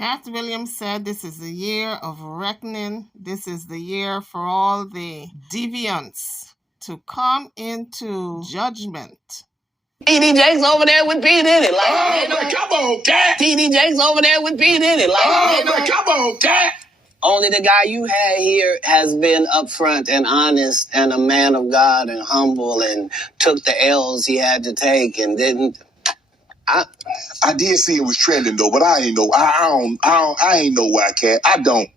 Katt Williams said this is the year of reckoning. This is the year for all the deviants to come into judgment. TD Jakes over there with P. Diddy. Come on, Katt. TD Jakes over there with P. Diddy. Come on, Katt. Only the guy you had here has been upfront and honest and a man of God and humble and took the L's he had to take and didn't. I did see it was trending though, but I ain't know. I ain't know why, Katt. I don't.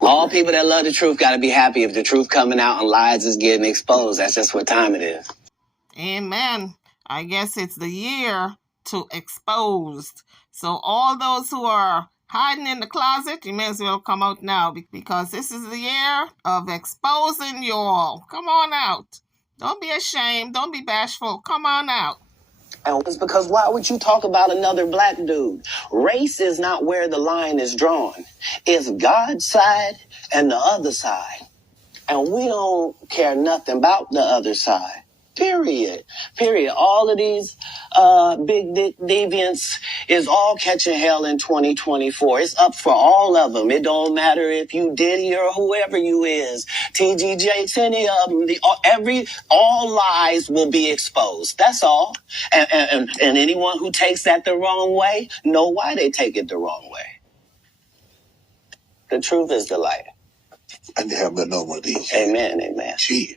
All people that love the truth got to be happy if the truth coming out and lies is getting exposed. That's just what time it is. Amen. I guess it's the year to exposed. So all those who are hiding in the closet, you may as well come out now because this is the year of exposing you all. Come on out. Don't be ashamed. Don't be bashful. Come on out. And it's because why would you talk about another black dude? Race is not where the line is drawn. It's God's side and the other side. And we don't care nothing about the other side. Period. All of these big deviants is all catching hell in 2024. It's up for all of them. It don't matter if you Diddy or whoever you is. TG Jakes, any of them. All lies will be exposed. That's all. And anyone who takes that the wrong way, know why they take it the wrong way. The truth is the light. I never been on one of these. Amen. Gee.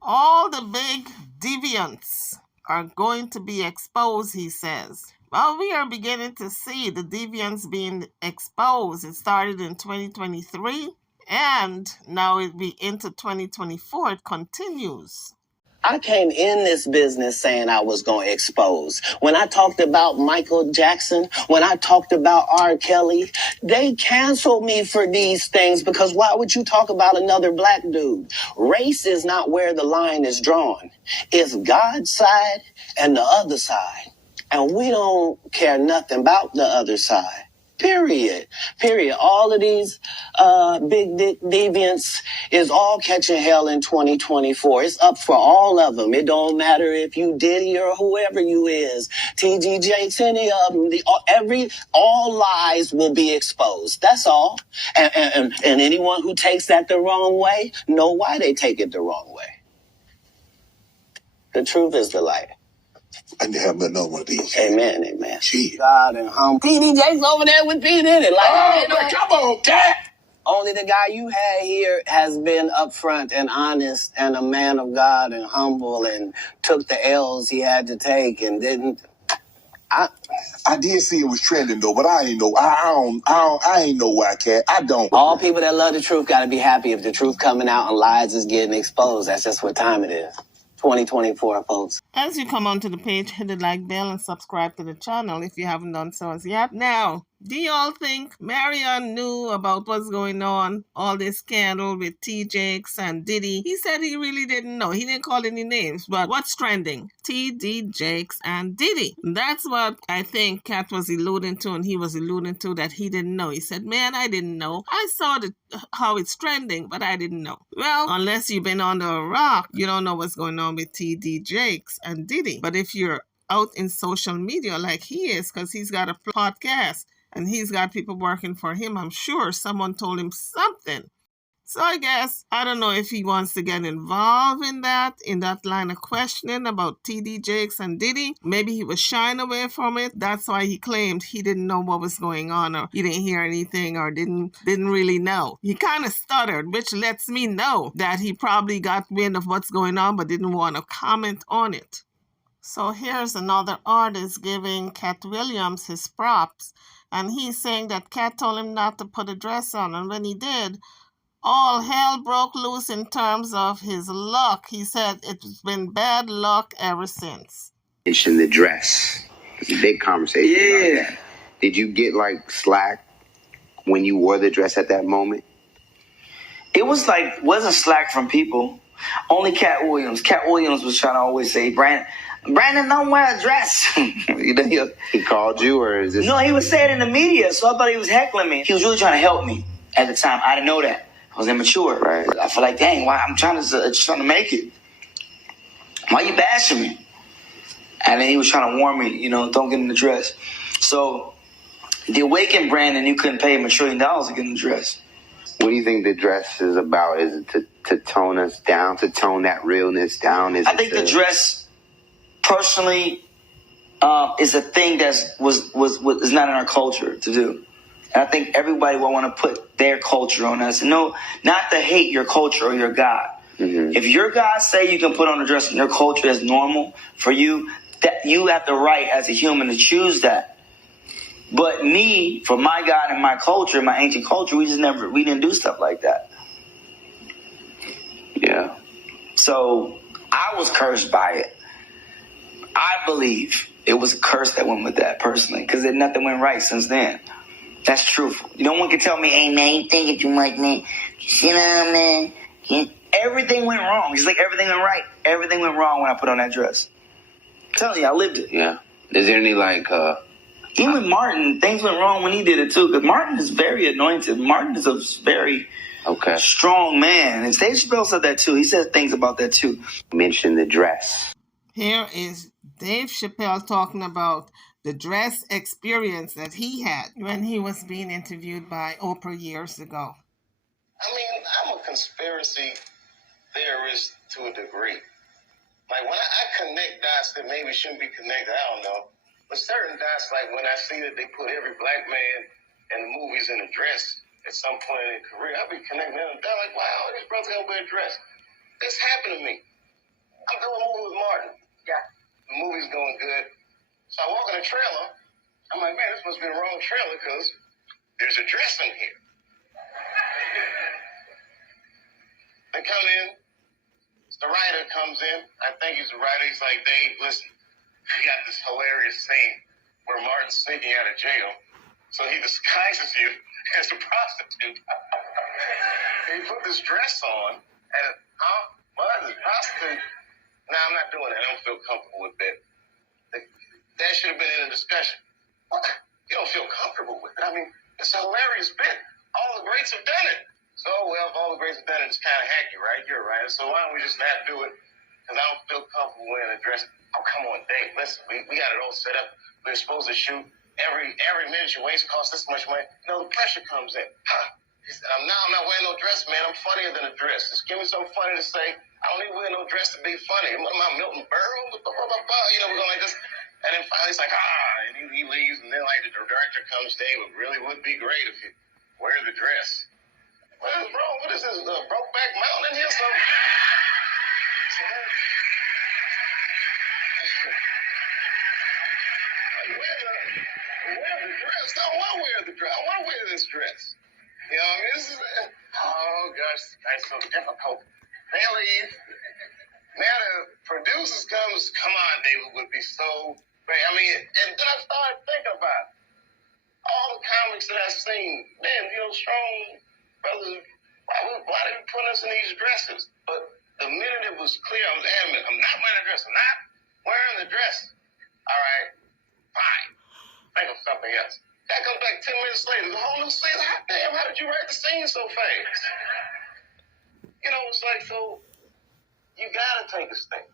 All the big deviants are going to be exposed, he says. Well, we are beginning to see the deviants being exposed. It started in 2023, and now it be into 2024. It continues. I came in this business saying I was going to expose. When I talked about Michael Jackson, when I talked about R. Kelly, they canceled me for these things because why would you talk about another black dude? Race is not where the line is drawn. It's God's side and the other side. And we don't care nothing about the other side. Period. All of these big deviants is all catching hell in 2024. It's up for all of them. It don't matter if you Diddy or whoever you is. TG Jakes, any of them. All lies will be exposed. That's all. And anyone who takes that the wrong way, know why they take it the wrong way. The truth is the light. I never been on one of these. Amen. Gee. God and humble. TD Jakes over there with P. Diddy. Come on, Katt. Only the guy you had here has been upfront and honest and a man of God and humble and took the L's he had to take and didn't. I did see it was trending though, but I ain't know. I ain't know why, Katt. I don't. All people that love the truth got to be happy if the truth coming out and lies is getting exposed. That's just what time it is. 2024, folks. As you come onto the page, hit the like bell and subscribe to the channel if you haven't done so as yet. Now, do you all think Marion knew about what's going on? All this scandal with T. Jakes and Diddy. He said he really didn't know. He didn't call any names. But what's trending? T.D. Jakes and Diddy. That's what I think Katt was alluding to, and he was alluding to that he didn't know. He said, man, I didn't know. I saw how it's trending, but I didn't know. Well, unless you've been under a rock, you don't know what's going on with T.D. Jakes and Diddy. But if you're out in social media like he is, because he's got a podcast, and he's got people working for him, I'm sure someone told him something. So I guess, I don't know if he wants to get involved in that line of questioning about TD Jakes and Diddy. Maybe he was shying away from it. That's why he claimed he didn't know what was going on, or he didn't hear anything, or didn't really know. He kind of stuttered, which lets me know that he probably got wind of what's going on, but didn't want to comment on it. So here's another artist giving Katt Williams his props. And he's saying that Katt told him not to put a dress on. And when he did, all hell broke loose in terms of his luck. He said it's been bad luck ever since. The dress. It's a big conversation. Yeah. About that. Did you get like slack when you wore the dress at that moment? It wasn't slack from people. Only Katt Williams. Katt Williams was trying to always say, Brandon, don't wear a dress. He called you, or is this? No, he was saying it in the media, so I thought he was heckling me. He was really trying to help me at the time. I didn't know that. I was immature. Right. I feel like, dang, why I'm trying to make it. Why you bashing me? And then he was trying to warn me, don't get in the dress. So the Awaken brand, and you couldn't pay him $1 trillion to get a dress. What do you think the dress is about? Is it to tone us down, to tone that realness down? I think the dress, personally, is a thing that is not in our culture to do. And I think everybody will want to put their culture on us. No, not to hate your culture or your God. Mm-hmm. If your God say you can put on a dress in your culture as normal for you, that you have the right as a human to choose that. But me, for my God and my culture, my ancient culture, we didn't do stuff like that. Yeah. So I was cursed by it. I believe it was a curse that went with that personally, because nothing went right since then. That's truthful. No one can tell me, hey man, you thinking too much, man. You know, man. Everything went wrong. Just like everything went right. Everything went wrong when I put on that dress. I'm telling you, I lived it. Yeah. Is there any even with Martin, things went wrong when he did it too, because Martin is very anointed. Martin is a very strong man. And Dave Chappelle said that too. He said things about that too. Mention the dress. Here is Dave Chappelle talking about the dress experience that he had when he was being interviewed by Oprah years ago. I mean, I'm a conspiracy theorist to a degree. Like, when I connect dots that maybe shouldn't be connected, I don't know. But certain dots, like when I see that they put every black man in the movies in a dress at some point in their career, I'll be connecting them. They're like, wow, this brother's gonna wear a dress. This happened to me. I'm doing a movie with Martin. Yeah. The movie's going good. So I walk in the trailer. I'm like, man, this must be the wrong trailer because there's a dress in here. They come in. The writer comes in. I think he's the writer. He's like, Dave, listen. We got this hilarious scene where Martin's sneaking out of jail. So he disguises you as a prostitute. He put this dress on and, what? This prostitute? No, I'm not doing that. I don't feel comfortable with that. That should have been in a discussion. What? You don't feel comfortable with it? I mean, it's a hilarious bit. All the greats have done it. So, well, if all the greats have done it, it's kind of hacky, right? You're right. So why don't we just not do it? Because I don't feel comfortable wearing a dress. Oh, come on, Dave. Listen, we got it all set up. We're supposed to shoot. Every minute you waste costs this much money. No, the pressure comes in. He said, I'm not wearing no dress, man. I'm funnier than a dress. Just give me something funny to say. I don't need to wear no dress to be funny. What am I, Milton Berle? You know, we're going like this. And then finally he's like, and he leaves. And then like the director comes, Dave, it really would be great if you wear the dress. What is wrong? What is this? Brokeback Mountain in here? Wear the dress. I don't want to wear the dress. I want to wear this dress. You know, I mean, this is, oh gosh, that's so difficult. They leave. Now the producers come on, David would be so great. I mean, and then I started thinking about all the comics that I've seen. Man, you know, strong brothers, why did they put us in these dresses? But the minute it was clear, I was adamant, I'm not wearing a dress. I'm not wearing the dress. All right, fine. Think of something else. That comes back 10 minutes later. The whole new scene. Hot damn, how did you write the scene so fast? You know, it's like, so you gotta take a step.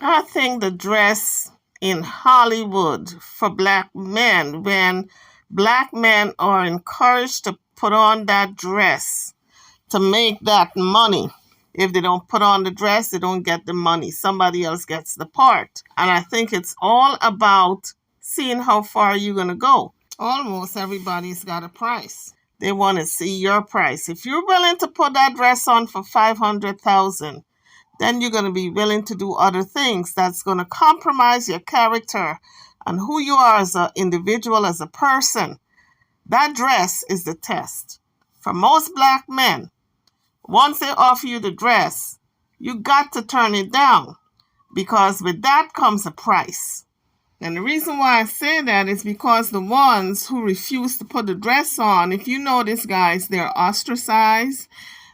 I think the dress in Hollywood for black men, when black men are encouraged to put on that dress to make that money. If they don't put on the dress, they don't get the money. Somebody else gets the part. And I think it's all about seeing how far you're going to go. Almost everybody's got a price. They want to see your price. If you're willing to put that dress on for $500,000, then you're going to be willing to do other things that's going to compromise your character and who you are as an individual, as a person. That dress is the test. For most black men, once they offer you the dress, you got to turn it down because with that comes a price. And the reason why I say that is because the ones who refuse to put the dress on, if you notice, guys, they're ostracized,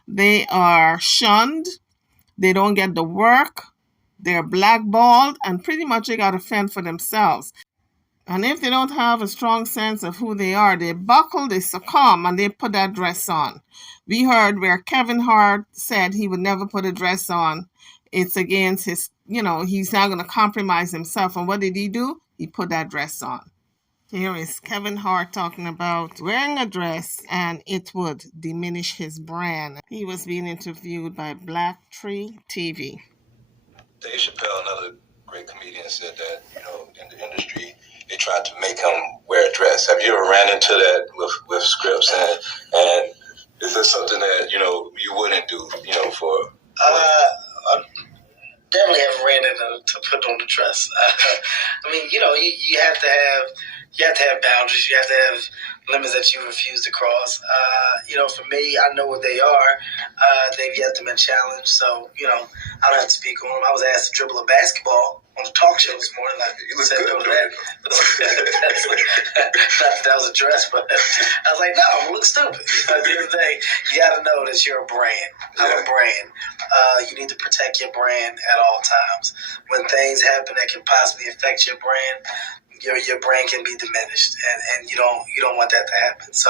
they are shunned, they don't get the work, they're blackballed, and pretty much they got to fend for themselves. And if they don't have a strong sense of who they are, they buckle, they succumb, and they put that dress on. We heard where Kevin Hart said he would never put a dress on. It's against his, he's not going to compromise himself. And what did he do? He put that dress on. Here is Kevin Hart talking about wearing a dress and it would diminish his brand. He was being interviewed by Black Tree TV. Dave Chappelle, another great comedian, said that, in the industry, they tried to make him wear a dress. Have you ever ran into that with scripts? And is this something that, you wouldn't do, for... I definitely haven't ran into to put on the dress. I mean, you have to have boundaries. You have to have limits that you refuse to cross. For me, I know what they are. They've yet to been challenged, so I don't have to speak on them. I was asked to dribble a basketball on the talk show this morning. I said no to that. Not that was a dress, but I was like, no, I'm look stupid. At the end of the day, you got to know that you're a brand. I'm a brand. You need to protect your brand at all times. When things happen that can possibly affect your brand, your brand can be diminished, and you don't want that to happen. So,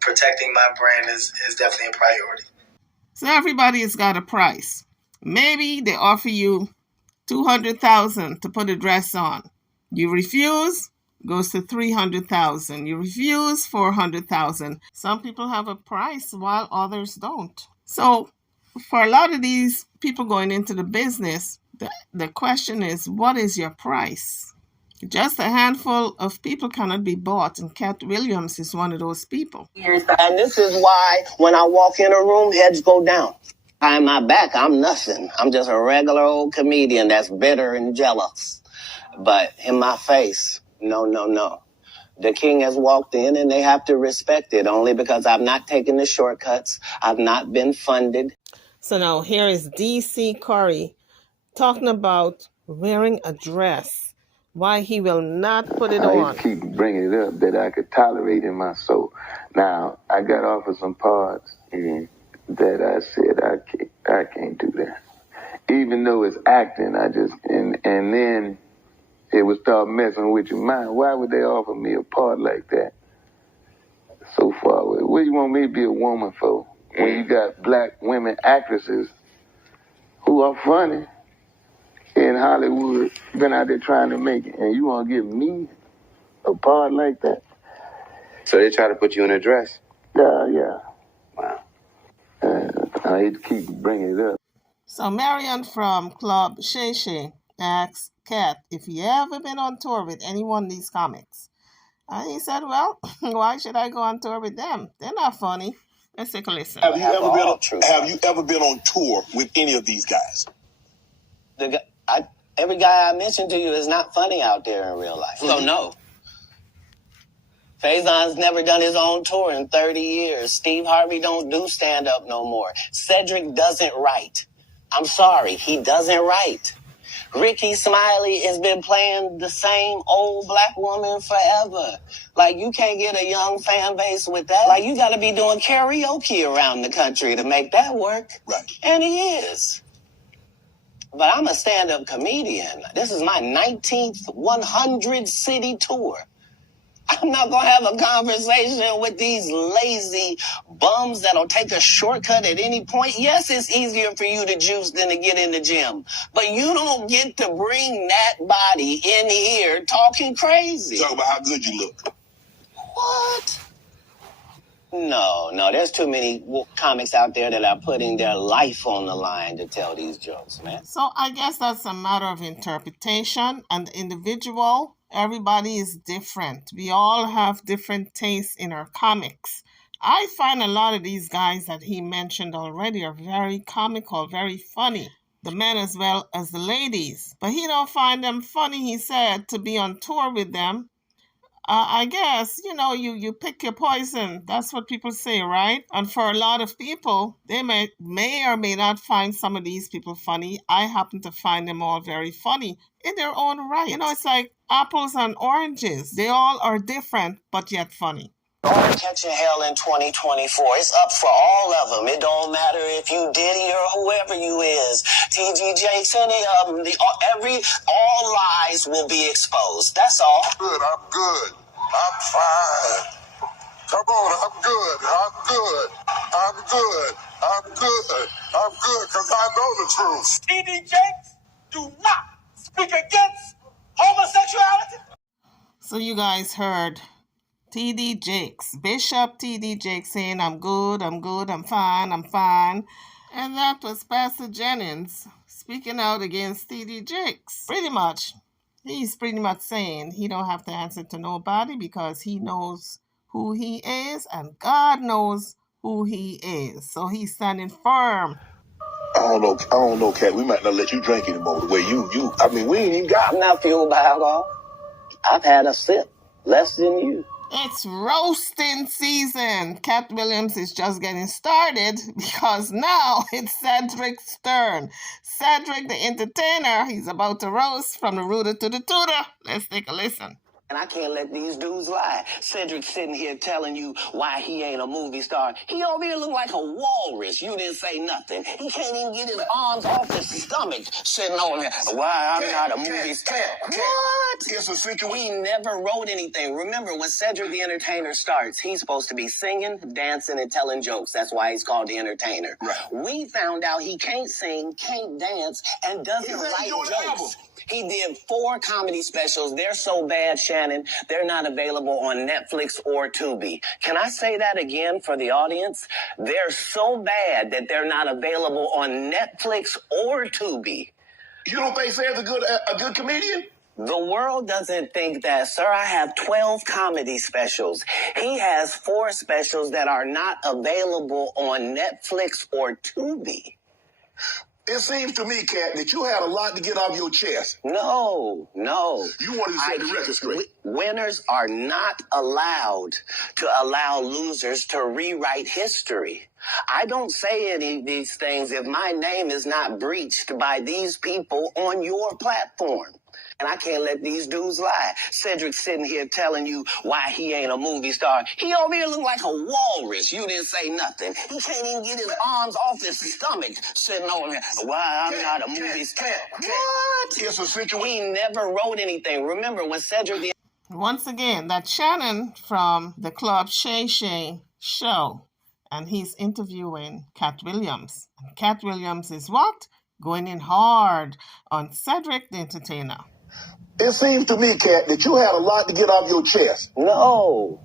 protecting my brand is definitely a priority. So everybody's got a price. Maybe they offer you $200,000 to put a dress on. You refuse, goes to $300,000. You refuse, $400,000. Some people have a price while others don't. So for a lot of these people going into the business, the question is, what is your price? Just a handful of people cannot be bought, and Katt Williams is one of those people. And this is why when I walk in a room, heads go down. Behind my back, I'm nothing. I'm just a regular old comedian that's bitter and jealous. But in my face, no. The king has walked in and they have to respect it only because I've not taken the shortcuts. I've not been funded. So now here is D.C. Curry talking about wearing a dress, why he will not put it on. I keep bringing it up that I could tolerate in my soul. Now, I got offered some parts that I said I can't do that. Even though it's acting, and then it would start messing with your mind. Why would they offer me a part like that? So far away. What do you want me to be a woman for? When you got black women actresses who are funny in Hollywood, been out there trying to make it, and you want to give me a part like that? So they try to put you in a dress? Yeah. Wow. I hate to keep bringing it up. So Marion from Club Shay Shay asked Katt if he ever been on tour with any one of these comics. And he said, well, why should I go on tour with them? They're not funny. Let's take a listen. Have you ever been on tour with any of these guys? Every guy I mentioned to you is not funny out there in real life. So no. Faison's never done his own tour in 30 years. Steve Harvey don't do stand-up no more. Cedric doesn't write. I'm sorry, he doesn't write. Ricky Smiley has been playing the same old black woman forever. Like, you can't get a young fan base with that. Like, you got to be doing karaoke around the country to make that work. Right. And he is. But I'm a stand-up comedian. This is my 19th 100-city tour. I'm not going to have a conversation with these lazy bums that'll take a shortcut at any point. Yes, it's easier for you to juice than to get in the gym. But you don't get to bring that body in here talking crazy. Talk about how good you look. What? No. There's too many comics out there that are putting their life on the line to tell these jokes, man. So I guess that's a matter of interpretation and individual. Everybody is different. We all have different tastes in our comics. I find a lot of these guys that he mentioned already are very comical, very funny. The men as well as the ladies. But he don't find them funny, he said, to be on tour with them. I guess, you pick your poison. That's what people say, right? And for a lot of people, they may or may not find some of these people funny. I happen to find them all very funny in their own right. It's like apples and oranges. They all are different, but yet funny. Catching hell in 2024. It's up for all of them. It don't matter if you Diddy or whoever you is. TG Jakes, any of them. All lies will be exposed. That's all. Good, I'm good. I'm fine. Come on, I'm good. Because I know the truth. TD Jakes, do not speak against homosexuality. So you guys heard TD Jakes, Bishop TD Jakes saying, I'm good, I'm fine, I'm fine. And that was Pastor Jennings speaking out against TD Jakes. He's pretty much saying he don't have to answer to nobody because he knows who he is and God knows who he is. So he's standing firm. I don't know, Katt. We might not let you drink anymore the way I mean, we ain't even got. I'm not fueled by alcohol. I've had a sip, less than you. It's roasting season. Katt Williams is just getting started because now it's Cedric's turn. Cedric, the entertainer, he's about to roast from the rooter to the tutor. Let's take a listen. And I can't let these dudes lie. Cedric's sitting here telling you why he ain't a movie star. He over here look like a walrus. You didn't say nothing. He can't even get his arms off his stomach sitting on here. Why I'm not a movie star. What? It's a situation. We never wrote anything. Remember, when Cedric the Entertainer starts, he's supposed to be singing, dancing, and telling jokes. That's why he's called the Entertainer. Right. We found out he can't sing, can't dance, and doesn't write jokes. He did 4 comedy specials. They're so bad, Shannon, they're not available on Netflix or Tubi. Can I say that again for the audience? They're so bad that they're not available on Netflix or Tubi. You don't think Sam's a good comedian? The world doesn't think that, sir. I have 12 comedy specials. He has 4 specials that are not available on Netflix or Tubi. It seems to me, Katt, that you had a lot to get off your chest. No. You wanted to set the record straight. Winners are not allowed to allow losers to rewrite history. I don't say any of these things if my name is not breached by these people on your platform. And I can't let these dudes lie. Cedric's sitting here telling you why he ain't a movie star. He over here look like a walrus. You didn't say nothing. He can't even get his arms off his stomach sitting on here. Why I'm not a movie star. What? It's a situation. He never wrote anything. Remember when Cedric... Once again, that's Shannon from the Club Shay Shay show. And he's interviewing Katt Williams. And Katt Williams is what? Going in hard on Cedric the Entertainer. It seems to me, Katt, that you had a lot to get off your chest. No.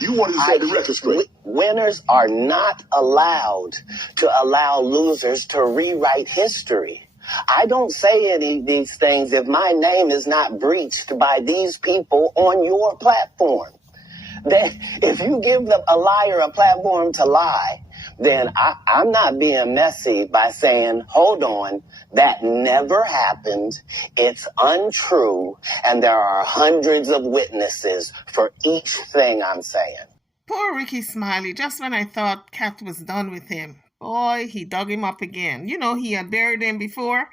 You wanted to set the record straight. Winners are not allowed to allow losers to rewrite history. I don't say any of these things if my name is not breached by these people on your platform. That if you give a liar a platform to lie, then I'm not being messy by saying, hold on, that never happened, it's untrue, and there are hundreds of witnesses for each thing I'm saying. Poor Ricky Smiley, just when I thought Katt was done with him, boy, he dug him up again. You know, he had buried him before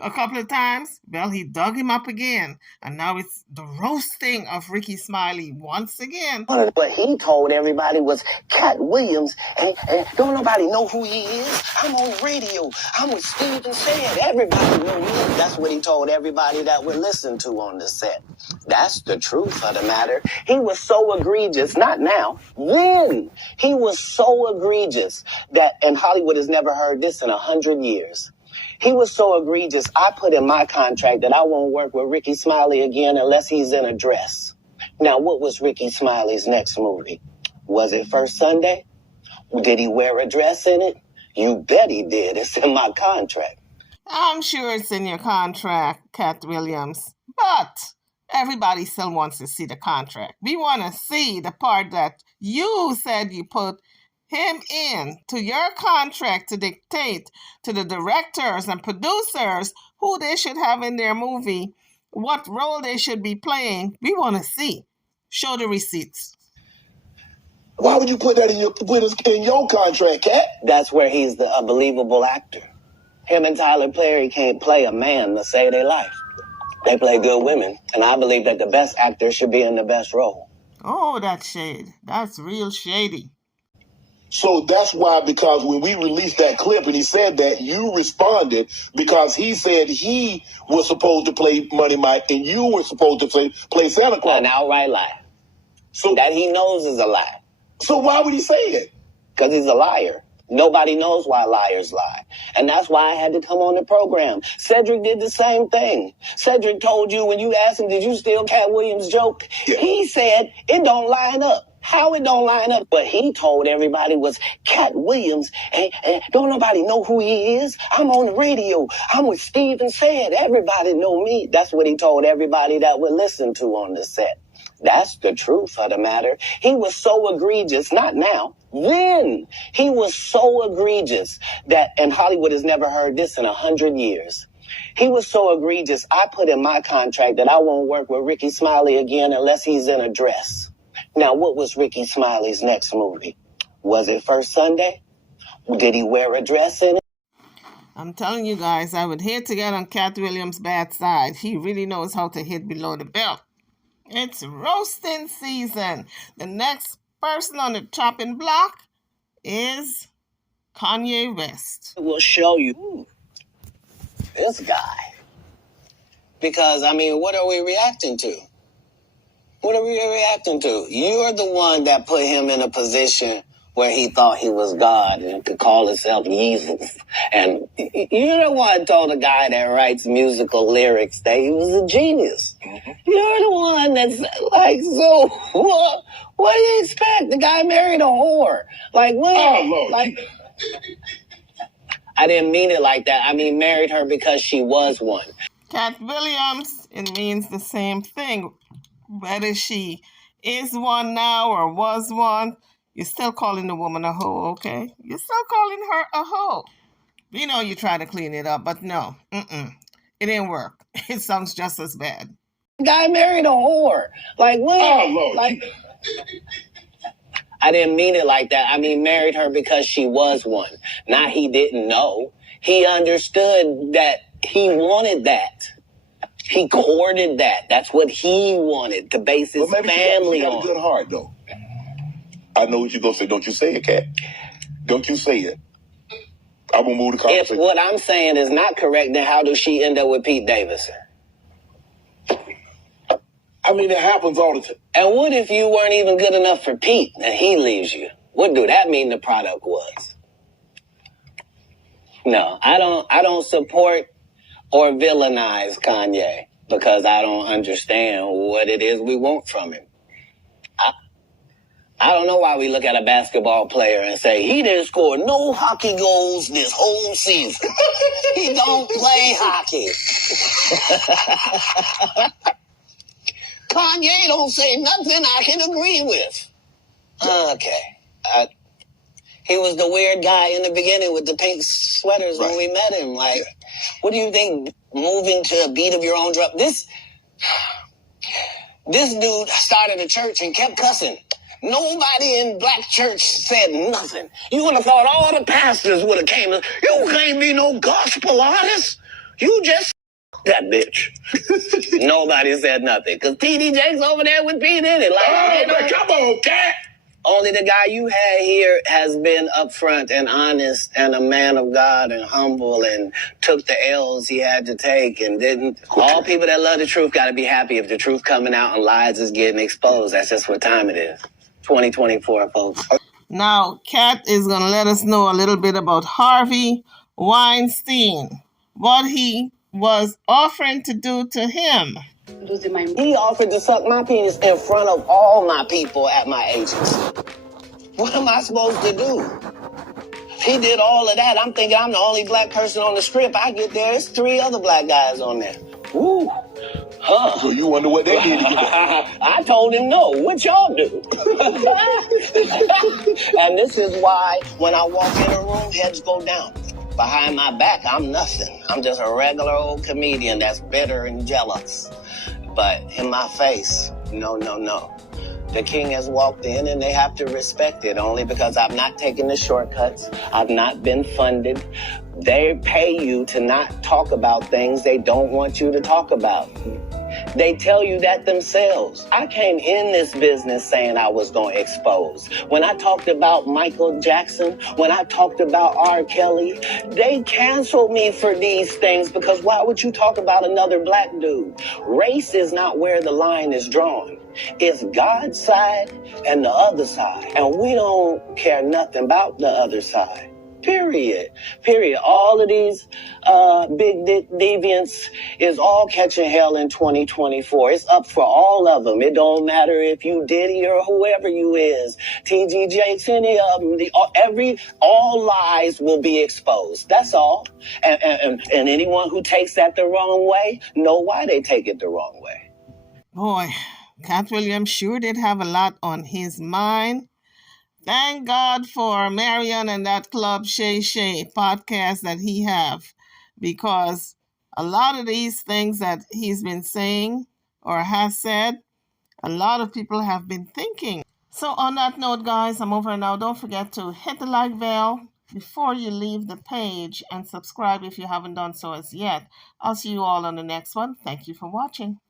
a couple of times. Well, he dug him up again. And now it's the roasting of Ricky Smiley once again. What he told everybody was Katt Williams, and don't nobody know who he is. I'm on the radio. I'm with Steven said. Everybody know me. That's what he told everybody that would listen to on the set. That's the truth of the matter. He was so egregious, not now, then. He was so egregious that, and Hollywood has never heard this in 100 years. He was so egregious, I put in my contract that I won't work with Ricky Smiley again unless he's in a dress. Now, what was Ricky Smiley's next movie? Was it First Sunday? Did he wear a dress in it? You bet he did. It's in my contract. I'm sure it's in your contract, Katt Williams. But everybody still wants to see the contract. We want to see the part that you said you put him in to your contract to dictate to the directors and producers who they should have in their movie, what role they should be playing. We want to see. Show the receipts. Why would you put that in your contract, Katt? That's where he's a believable actor. Him and Tyler Perry can't play a man to save their life. They play good women, and I believe that the best actor should be in the best role. Oh, that's shade. That's real shady. So that's why, because when we released that clip and he said that, you responded because he said he was supposed to play Money Mike and you were supposed to play Santa Claus. An outright lie. So that he knows is a lie. So why would he say it? Because he's a liar. Nobody knows why liars lie. And that's why I had to come on the program. Cedric did the same thing. Cedric told you when you asked him, did you steal Katt Williams' joke? Yeah. He said, it don't line up. How it don't line up? What he told everybody was Katt Williams, and don't nobody know who he is. I'm on the radio. I'm with Steven Said. Everybody know me. That's what he told everybody that would listen to on the set. That's the truth of the matter. He was so egregious, not now, then. He was so egregious that, and Hollywood has never heard this in 100 years. He was so egregious, I put in my contract that I won't work with Ricky Smiley again unless he's in a dress. Now, what was Ricky Smiley's next movie? Was it First Sunday? Did he wear a dress in it? I'm telling you guys, I would hate to get on Katt Williams' bad side. He really knows how to hit below the belt. It's roasting season. The next person on the chopping block is Kanye West. We'll show you this guy. Because, I mean, what are we reacting to? What are we reacting to? You're the one that put him in a position where he thought he was God and could call himself Jesus. And you're the one told a guy that writes musical lyrics that he was a genius. Mm-hmm. You're the one that's like, so what do you expect? The guy married a whore. Like, what? Oh, Lord. Like, I didn't mean it like that. I mean, married her because she was one. Katt Williams, it means the same thing. Whether she is one now or was one, you're still calling the woman a hoe, okay? You're still calling her a hoe. You know you try to clean it up, but no. It didn't work. It sounds just as bad. Guy married a whore. Like, what? Oh, Lord. Like, I didn't mean it like that. I mean, married her because she was one. Not he didn't know. He understood that he wanted that. He courted that. That's what he wanted, to base his family on. She got a good heart, though. I know what you're going to say. Don't you say it, Katt. Don't you say it. I'm going to move the conversation. If what I'm saying is not correct, then how does she end up with Pete Davidson? I mean, it happens all the time. And what if you weren't even good enough for Pete and he leaves you? What do that mean the product was? No, I don't support or villainize Kanye because I don't understand what it is we want from him. I don't know why we look at a basketball player and say, he didn't score no hockey goals this whole season. He don't play hockey. Kanye don't say nothing I can agree with. Okay. He was the weird guy in the beginning with the pink sweaters when we met him. Like, what do you think, moving to a beat of your own drum? This dude started a church and kept cussing. Nobody in black church said nothing. You would have thought all the pastors would have came. You can't be no gospel artist. You just that bitch. Nobody said nothing. Because T.D. Jakes over there with Pete in it. Like, come on, Katt. Only the guy you had here has been upfront and honest and a man of God and humble and took the L's he had to take and didn't. All people that love the truth got to be happy if the truth coming out and lies is getting exposed. That's just what time it is. 2024, folks. Now, Katt is going to let us know a little bit about Harvey Weinstein, what he was offering to do to him. He offered to suck my penis in front of all my people at my agency. What am I supposed to do? He did all of that. I'm thinking I'm the only black person on the script. I get there, there's 3 other black guys on there. Woo. Huh. So you wonder what they did to get there. I told him no. What y'all do? And this is why when I walk in a room, heads go down. Behind my back, I'm nothing. I'm just a regular old comedian that's bitter and jealous. But in my face, no. The king has walked in and they have to respect it only because I've not taken the shortcuts. I've not been funded. They pay you to not talk about things they don't want you to talk about. They tell you that themselves. I came in this business saying I was going to expose. When I talked about Michael Jackson, when I talked about R. Kelly, they canceled me for these things because why would you talk about another black dude? Race is not where the line is drawn. It's God's side and the other side. And we don't care nothing about the other side. Period. Period. All of these big deviants is all catching hell in 2024. It's up for all of them. It don't matter if you Diddy or whoever you is, TG Jakes, any of them. All lies will be exposed. That's all. And anyone who takes that the wrong way, know why they take it the wrong way. Boy, Katt Williams sure did have a lot on his mind. Thank God for Marion and that Club Shay Shay podcast that he have, because a lot of these things that he's been saying or has said, a lot of people have been thinking. So on that note, guys, I'm over now. Don't forget to hit the like bell before you leave the page and subscribe if you haven't done so as yet. I'll see you all on the next one. Thank you for watching.